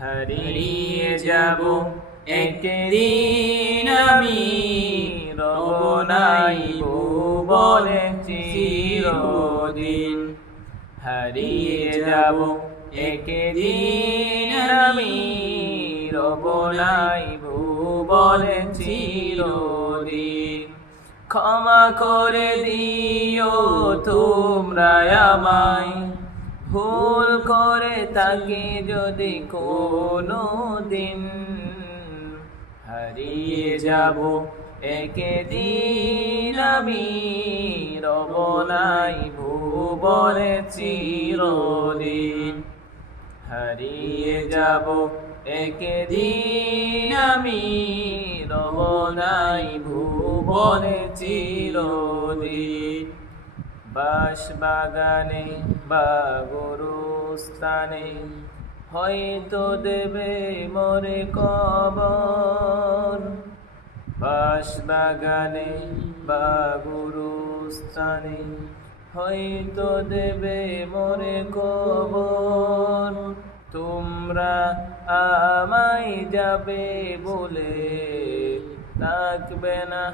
হারিয়ে যাব একদিন আমি, রব নাই ভুবনে চিরদিন। হারিয়ে যাব একদিন আমি, রব নাই ভুবনে চিরদিন। ক্ষমা করে দিও তোমরা আমায়, ভুল করে থাকি যদি কোনো দিন। হারিয়ে যাব একদিন আমি, রব নাই ভুবনে চিরদিন। হারিয়ে যাব একদিন আমি, রব নাই ভুবনে চিরদিন। বাঁশবাগানে বা গোরস্থানে হয়তো দেবে মোরে কবর। বাঁশবাগানে বা গোরস্থানে হয়তো দেবে মোরে কবর। তোমরা আমায় যাবে বলে থাকবে না।